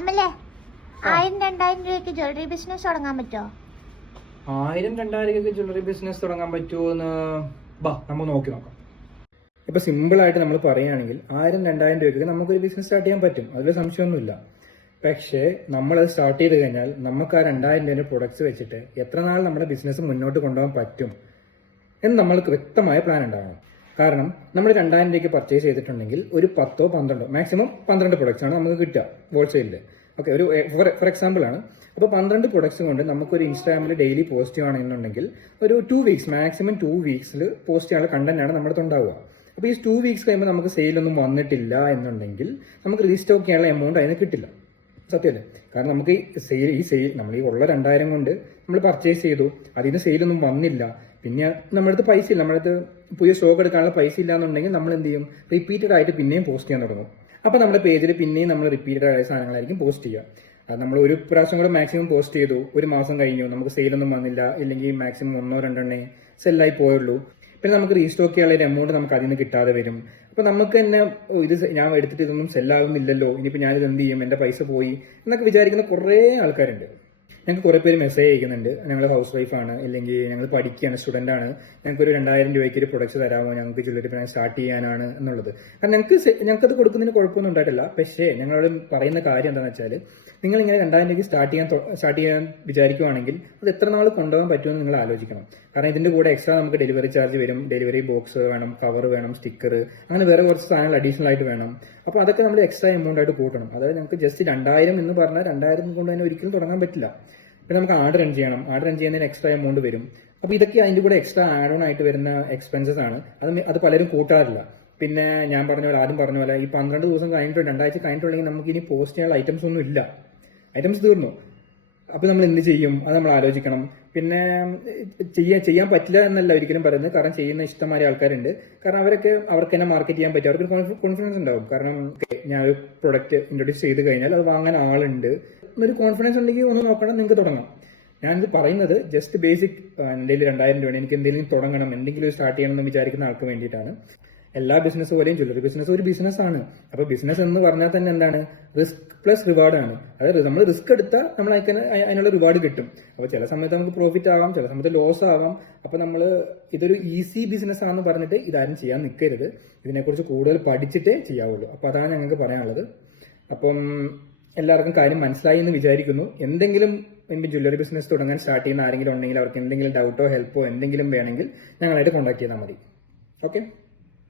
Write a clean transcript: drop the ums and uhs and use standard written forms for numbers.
അമ്മല്ലേ 1000-2000 രൂപയ്ക്ക് jewellery business തുടങ്ങാൻ പറ്റുമോ? 1000-2000 രൂപയ്ക്ക് ജ്വല്ലറി ബിസിനസ് തുടങ്ങാൻ പറ്റുമോ എന്ന് നമ്മൾ നോക്കാം. ഇപ്പൊ സിമ്പിൾ ആയിട്ട് നമ്മൾ പറയുകയാണെങ്കിൽ 1000-2000 രൂപയ്ക്ക് നമുക്കൊരു ബിസിനസ് സ്റ്റാർട്ട് ചെയ്യാൻ പറ്റും, അതിൽ സംശയമൊന്നുമില്ല. പക്ഷേ നമ്മളത് സ്റ്റാർട്ട് ചെയ്ത് കഴിഞ്ഞാൽ നമുക്ക് ആ 2000 രൂപയുടെ പ്രൊഡക്ട്സ് വെച്ചിട്ട് എത്ര നാൾ നമ്മുടെ ബിസിനസ് മുന്നോട്ട് കൊണ്ടുപോകാൻ പറ്റും എന്ന് നമ്മൾക്ക് വ്യക്തമായ പ്ലാൻ ഉണ്ടാവണം. കാരണം നമ്മൾ 2000 രൂപയ്ക്ക് പർച്ചേസ് ചെയ്തിട്ടുണ്ടെങ്കിൽ ഒരു 10-12 മാക്സിമം 12 പ്രൊഡക്ട്സ് ആണ് നമുക്ക് കിട്ടുക ഹോൾസെയിലിൽ. ഓക്കെ, ഒരു ഫോർ എക്സാമ്പിൾ ആണ്. അപ്പോൾ 12 പ്രൊഡക്ട്സ് കൊണ്ട് നമുക്കൊരു ഇൻസ്റ്റാഗ്രാമിൽ ഡെയിലി പോസ്റ്റ് ചെയ്യുകയാണെന്നുണ്ടെങ്കിൽ ഒരു 2 വീക്സ് മാക്സിമം 2 വീക്സിൽ പോസ്റ്റ് ചെയ്യാനുള്ള കണ്ടന്റ് ആണ് നമ്മുടെ അടുത്ത് ഉണ്ടാവുക. അപ്പോൾ ഈ 2 വീക്സ് കഴിയുമ്പോൾ നമുക്ക് സെയിലൊന്നും വന്നിട്ടില്ല എന്നുണ്ടെങ്കിൽ നമുക്ക് റീസ്റ്റോക്ക് ചെയ്യാനുള്ള എമൗണ്ട് അതിന് കിട്ടില്ല. സത്യമല്ലേ? കാരണം നമുക്ക് ഈ സെയിൽ നമ്മൾ ഈ ഉള്ള 2000 കൊണ്ട് നമ്മൾ പർച്ചേസ് ചെയ്തു, അതിന് സെയിലൊന്നും വന്നില്ല, പിന്നെ നമ്മുടെ അടുത്ത് പൈസ ഇല്ല, നമ്മുടെ അടുത്ത് പുതിയ സ്റ്റോക്ക് എടുക്കാനുള്ള പൈസ ഇല്ല എന്നുണ്ടെങ്കിൽ നമ്മൾ എന്ത് ചെയ്യും? റിപ്പീറ്റഡ് ആയിട്ട് പിന്നെയും പോസ്റ്റ് ചെയ്യാൻ തുടങ്ങും. അപ്പോൾ നമ്മുടെ പേജിൽ പിന്നെയും നമ്മൾ റിപ്പീറ്റഡ് ആയ സാധനങ്ങളായിരിക്കും പോസ്റ്റ് ചെയ്യുക. അത് നമ്മൾ ഒരു പ്രാവശ്യം കൂടെ മാക്സിമം പോസ്റ്റ് ചെയ്തു, ഒരു മാസം കഴിഞ്ഞു, നമുക്ക് സെയിലൊന്നും വന്നില്ല, ഇല്ലെങ്കിൽ മാക്സിമം 1-2 സെല്ലായി പോയുള്ളൂ, പിന്നെ നമുക്ക് റീസ്റ്റോക്ക് ചെയ്യാനുള്ള ഒരു എമൗണ്ട് നമുക്ക് അതിൽ നിന്ന് കിട്ടാതെ വരും. അപ്പൊ നമുക്ക് തന്നെ ഇത് ഞാൻ എടുത്തിട്ട് ഇതൊന്നും സെല്ലാകുന്നില്ലല്ലോ, ഇനിയിപ്പോൾ ഞാനിത് എന്ത് ചെയ്യും, എന്റെ പൈസ പോയി എന്നൊക്കെ വിചാരിക്കുന്ന കുറേ ആൾക്കാരുണ്ട്. ഞങ്ങൾക്ക് കുറേ പേര് മെസ്സേജ് അയക്കുന്നുണ്ട്, ഞങ്ങൾ ഹൗസ് വൈഫാണ്, അല്ലെങ്കിൽ ഞങ്ങൾ പഠിക്കുകയാണ്, സ്റ്റുഡൻ്റ് ആണ്, ഞങ്ങൾക്കൊരു 2000 രൂപയ്ക്ക് ഒരു പ്രൊഡക്ട്സ് തരാമോ, ഞങ്ങൾക്ക് ജ്വല്ലറി ബ്രാൻഡ് സ്റ്റാർട്ട് ചെയ്യാനാണ് എന്നുള്ളത്. കാരണം ഞങ്ങൾക്കത് കൊടുക്കുന്നതിന് കുഴപ്പമൊന്നും ഉണ്ടായിട്ടില്ല. പക്ഷേ ഞങ്ങളോട് പറയുന്ന കാര്യം എന്താണെന്ന് വെച്ചാൽ, നിങ്ങൾ ഇങ്ങനെ 2000 രൂപയ്ക്ക് സ്റ്റാർട്ട് ചെയ്യാൻ വിചാരിക്കുവാണെങ്കിൽ അത് എത്ര നാൾ കൊണ്ടുപോകാൻ പറ്റുമെന്ന് നിങ്ങൾ ആലോചിക്കണം. കാരണം ഇതിന്റെ കൂടെ എക്സ്ട്രാ നമുക്ക് ഡെലിവറി ചാർജ് വരും, ഡെലിവറി ബോക്സ് വേണം, കവർ വേണം, സ്റ്റിക്കർ, അങ്ങനെ വേറെ കുറച്ച് സാധനങ്ങൾ അഡീഷണൽ ആയിട്ട് വേണം. അപ്പോൾ അതൊക്കെ നമ്മൾ എക്സ്ട്രാ എമൗണ്ട് ആയിട്ട് കൂട്ടണം. അതായത് നമുക്ക് ജസ്റ്റ് 2000 എന്ന് പറഞ്ഞാൽ 2000 കൊണ്ട് തന്നെ ഒരിക്കലും തുടങ്ങാൻ പറ്റില്ല. പിന്നെ നമുക്ക് ആഡ് റൺ ചെയ്യണം, ആഡ് റൺ ചെയ്യുന്നതിന് എക്സ്ട്രാ എമൗണ്ട് വരും. അപ്പോൾ ഇതൊക്കെ അതിന്റെ കൂടെ എക്സ്ട്രാ ആഡ് ഓൺ ആയിട്ട് വരുന്ന എക്സ്പെൻസസ് ആണ്. അത് പലരും കൂട്ടാറില്ല. പിന്നെ ഞാൻ പറഞ്ഞ പോലെ, ആദ്യം പറഞ്ഞ പോലെ, ഈ 12 ദിവസം കഴിഞ്ഞിട്ട് 2 ആഴ്ച കഴിഞ്ഞിട്ടുണ്ടെങ്കിൽ നമുക്ക് ഇനി പോസ്റ്റ് ചെയ്യാനുള്ള ഐറ്റംസ് ഒന്നും ഇല്ല, ഐറ്റംസ് തീർന്നു. അപ്പൊ നമ്മൾ എന്ത് ചെയ്യും? അത് നമ്മൾ ആലോചിക്കണം. പിന്നെ ചെയ്യാൻ പറ്റില്ല എന്നല്ല ഒരിക്കലും പറയുന്നത്, കാരണം ചെയ്യുന്ന ഇഷ്ടംമാതിരി ആൾക്കാരുണ്ട്. കാരണം അവർക്ക് തന്നെ മാർക്കറ്റ് ചെയ്യാൻ പറ്റും, അവർക്ക് കോൺഫിഡൻസ് ഉണ്ടാവും. കാരണം ഞാൻ ഒരു പ്രൊഡക്റ്റ് ഇൻട്രൊഡ്യൂസ് ചെയ്ത് കഴിഞ്ഞാൽ അത് വാങ്ങാൻ ആളുണ്ട് എന്നൊരു കോൺഫിഡൻസ് ഉണ്ടെങ്കിൽ ഒന്ന് നോക്കണം, നിങ്ങൾക്ക് തുടങ്ങാം. ഞാനിത് പറയുന്നത് ജസ്റ്റ് ബേസിക് എന്തെങ്കിലും 2000 രൂപ എനിക്ക് എന്തെങ്കിലും തുടങ്ങണം, എന്തെങ്കിലും സ്റ്റാർട്ട് ചെയ്യണം എന്ന് വിചാരിക്കുന്ന ആൾക്ക് വേണ്ടിയിട്ടാണ്. എല്ലാ ബിസിനസ് പോലെയും ജ്വല്ലറി ബിസിനസ് ഒരു ബിസിനസ് ആണ്. അപ്പൊ ബിസിനസ് എന്ന് പറഞ്ഞാൽ തന്നെ എന്താണ്? റിസ്ക് പ്ലസ് റിവാർഡ് ആണ്. അതായത് നമ്മൾ റിസ്ക് എടുത്താൽ നമ്മൾ അതിനുള്ള റിവാർഡ് കിട്ടും. അപ്പൊ ചില സമയത്ത് നമുക്ക് പ്രോഫിറ്റ് ആവാം, ചില സമയത്ത് ലോസ് ആവാം. അപ്പൊ നമ്മൾ ഇതൊരു ഈസി ബിസിനസ് ആണെന്ന് പറഞ്ഞിട്ട് ഇതാരും ചെയ്യാൻ നിൽക്കരുത്. ഇതിനെക്കുറിച്ച് കൂടുതൽ പഠിച്ചിട്ടേ ചെയ്യാവുള്ളൂ. അപ്പൊ അതാണ് ഞങ്ങൾക്ക് പറയാനുള്ളത്. അപ്പം എല്ലാവർക്കും കാര്യം മനസ്സിലായി എന്ന് വിചാരിക്കുന്നു. എന്തെങ്കിലും ജ്വല്ലറി ബിസിനസ് തുടങ്ങാൻ സ്റ്റാർട്ട് ചെയ്യുന്ന ആരെങ്കിലും ഉണ്ടെങ്കിൽ, അവർക്ക് എന്തെങ്കിലും ഡൗട്ടോ ഹെൽപ്പോ എന്തെങ്കിലും വേണമെങ്കിൽ ഞങ്ങളായിട്ട് കോൺടാക്ട് ചെയ്താൽ മതി. ഓക്കെ.